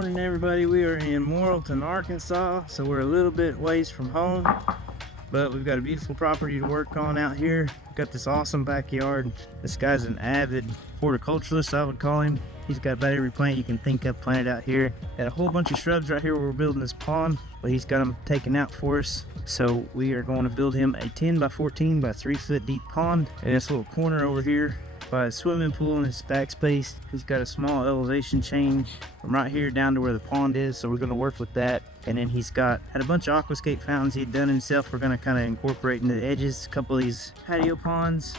morning, everybody. We are in Morrilton, Arkansas, so we're a little bit ways from home, but we've got a beautiful property to work on out here. We've got this awesome backyard. This guy's an avid horticulturalist, I would call him. He's got about every plant you can think of planted out here. Got a whole bunch of shrubs right here where we're building this pond, but he's got them taken out for us. So we are going to build him a 10 by 14 by 3 foot deep pond in this little corner over here by a swimming pool in his backspace. He's got a small elevation change from right here down to where the pond is, so we're going to work with that. And then he's had a bunch of aquascape fountains he'd done himself. We're going to kind of incorporate into the edges a couple of these patio ponds,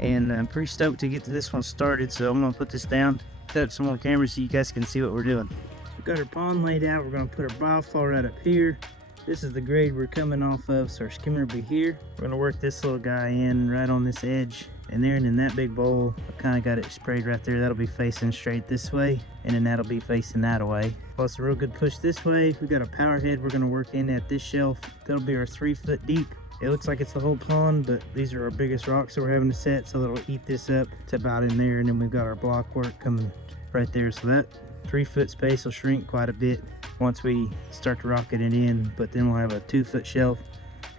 and I'm pretty stoked to get to this one started. So I'm going to put this down, set up some more cameras so you guys can see what we're doing. We've got our pond laid out. We're going to put our bioflow right up here. This is the grade we're coming off of, so our skimmer will be here. We're going to work this little guy in right on this edge. And there, and in that big bowl, I kind of got it sprayed right there. That'll be facing straight this way, and then that'll be facing that way. Plus a real good push this way. We got a power head we're going to work in at this shelf. That'll be our 3 foot deep. It looks like it's the whole pond, but these are our biggest rocks that we're having to set, so that'll eat this up. It's about in there, and then we've got our block work coming right there. So that 3 foot space will shrink quite a bit once we start to rocket it in, but then we'll have a 2 foot shelf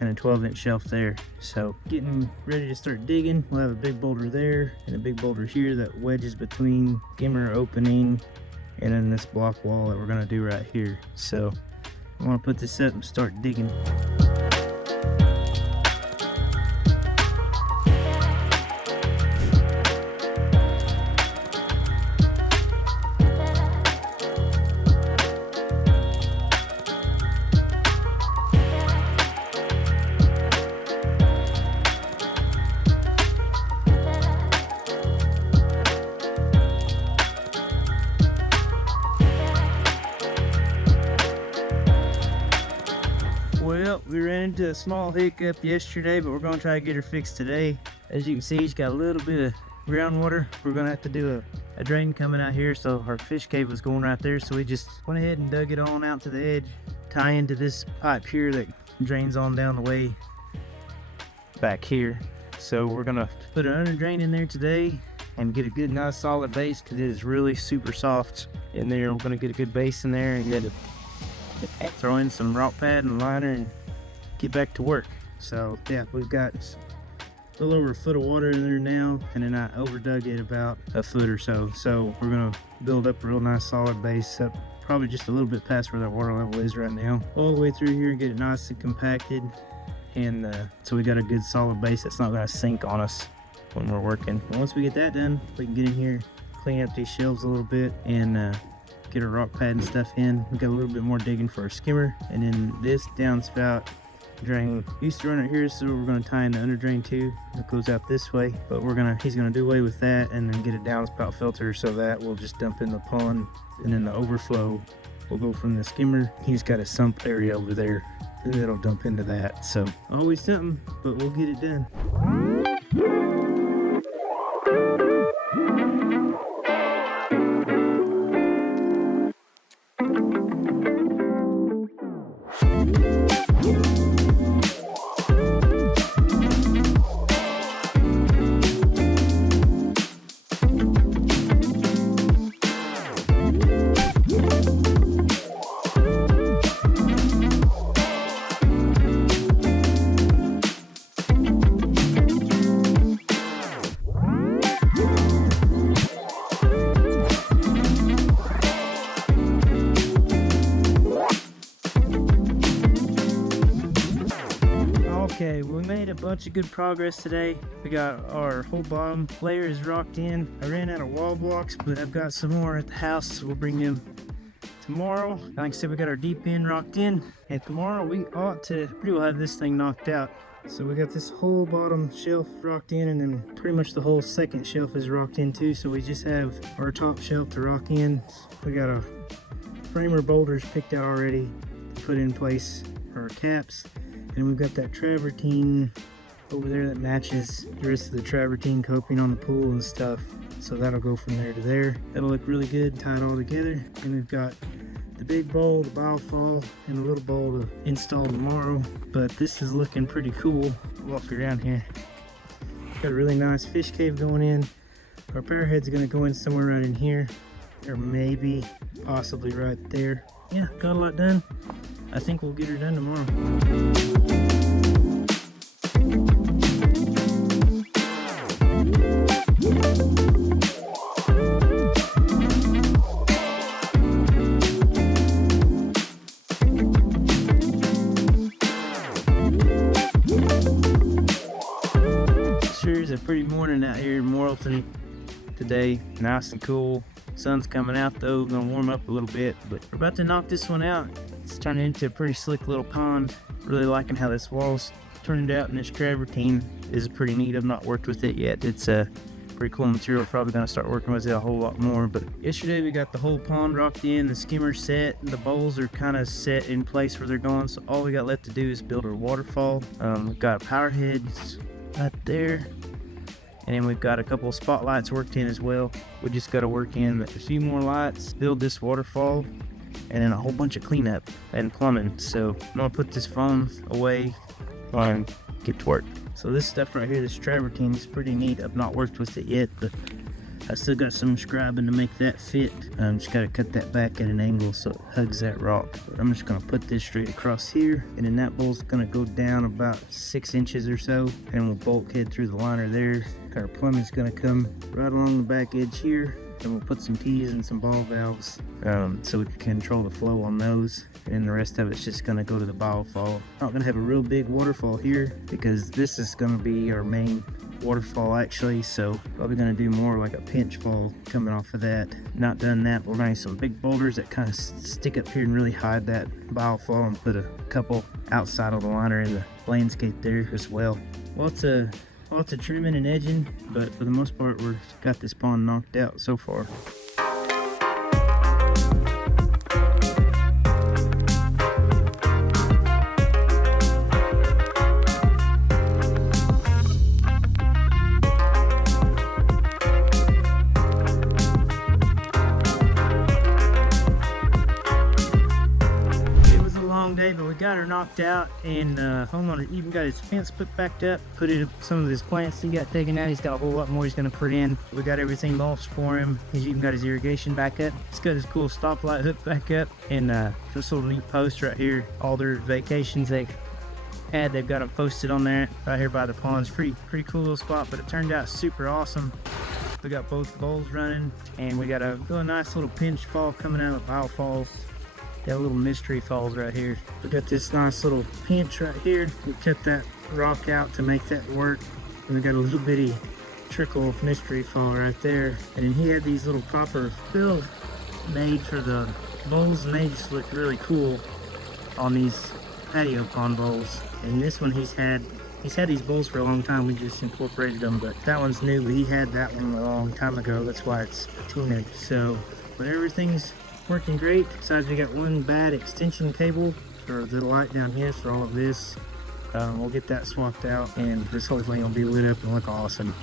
and a 12-inch shelf there. So getting ready to start digging. We'll have a big boulder there and a big boulder here that wedges between skimmer opening and then this block wall that we're going to do right here. So I want to put this up and start digging. Well, we ran into a small hiccup yesterday, but we're going to try to get her fixed today. As you can see, he's got a little bit of groundwater. We're going to have to do a drain coming out here, so our fish cave was going right there, so we just went ahead and dug it on out to the edge, tie into this pipe here that drains on down the way back here. So we're going to put an under drain in there today and get a good nice solid base, because it is really super soft in there. We're going to get a good base in there and get it, throw in some rock pad and liner and get back to work. So yeah, we've got a little over a foot of water in there now, and then I overdug it about a foot or so. So we're gonna build up a real nice solid base up probably just a little bit past where that water level is right now, all the way through here and get it nice and compacted. And so we got a good solid base that's not gonna sink on us when we're working. And once we get that done, we can get in here, clean up these shelves a little bit, and get our rock pad and stuff in. We got a little bit more digging for our skimmer, and then this downspout drain used to run right here, so we're going to tie in the under drain too. It goes out this way, but he's going to do away with that and then get a downspout filter, so that we'll just dump in the pond, and then the overflow will go from the skimmer. He's got a sump area over there, and it'll dump into that. So always something, but we'll get it done. Okay, we made a bunch of good progress today. We got our whole bottom layer is rocked in. I ran out of wall blocks, but I've got some more at the house, so we'll bring them tomorrow. Like I said, we got our deep end rocked in, and tomorrow we ought to pretty well have this thing knocked out. So we got this whole bottom shelf rocked in, and then pretty much the whole second shelf is rocked in too, so we just have our top shelf to rock in. We got a framer boulders picked out already to put in place our caps. And we've got that travertine over there that matches the rest of the travertine coping on the pool and stuff. So that'll go from there to there. That'll look really good, tied all together. And we've got the big bowl, the biofall, and the little bowl to install tomorrow. But this is looking pretty cool. Walk around here. Got a really nice fish cave going in. Our power head's gonna go in somewhere right in here. or maybe possibly right there. Yeah, got a lot done. I think we'll get her done tomorrow. Sure is a pretty morning out here in Morrilton today. Nice and cool. Sun's coming out though, gonna warm up a little bit, but we're about to knock this one out. It's turning into a pretty slick little pond. Really liking how this wall's turned out, and this travertine is pretty neat. I've not worked with it yet. It's a pretty cool material. Probably gonna start working with it a whole lot more. But yesterday we got the whole pond rocked in, the skimmer's set, and the bowls are kind of set in place where they're going. So all we got left to do is build our waterfall. We've got power heads right there. And then we've got a couple of spotlights worked in as well. We just got to work in a few more lights, build this waterfall, and then a whole bunch of cleanup and plumbing. So I'm gonna put this phone away and get to work. So this stuff right here, this travertine, is pretty neat. I've not worked with it yet, but I still got some scribing to make that fit. Just got to cut that back at an angle so it hugs that rock. But I'm just going to put this straight across here, and then that bolt's going to go down about 6 inches or so, and we'll bulkhead through the liner there. Our plumbing's going to come right along the back edge here, and we'll put some T's and some ball valves so we can control the flow on those, and the rest of it's just going to go to the biofall. Not going to have a real big waterfall here because this is going to be our main waterfall actually, so probably going to do more like a pinch fall coming off of that. Not done that, we're going to need some big boulders that kind of stick up here and really hide that biofall, and put a couple outside of the liner in the landscape there as well. Lots of trimming and edging, but for the most part we've got this pond knocked out so far. Day, but we got her knocked out, and homeowner even got his fence put back up, put in some of his plants he got taken out. He's got a whole lot more he's going to put in. We got everything mulched for him. He's even got his irrigation back up. He's got his cool stoplight hooked back up, and this little neat post right here. All their vacations they've got them posted on there right here by the pond. It's pretty cool little spot, but it turned out super awesome. We got both bowls running, and we got a really nice little pinch fall coming out of the biofalls. Got little mystery falls right here. We got this nice little pinch right here. We cut that rock out to make that work. And we got a little bitty trickle of mystery fall right there. And then he had these little copper fills made for the bowls, and they just look really cool on these patio pond bowls. And this one he's had these bowls for a long time. We just incorporated them, but that one's new. But he had that one a long time ago. That's why it's tinted. So, but everything's working great. Besides, we got one bad extension cable for the light down here for all of this. We'll get that swapped out, and this whole thing will be lit up and look awesome.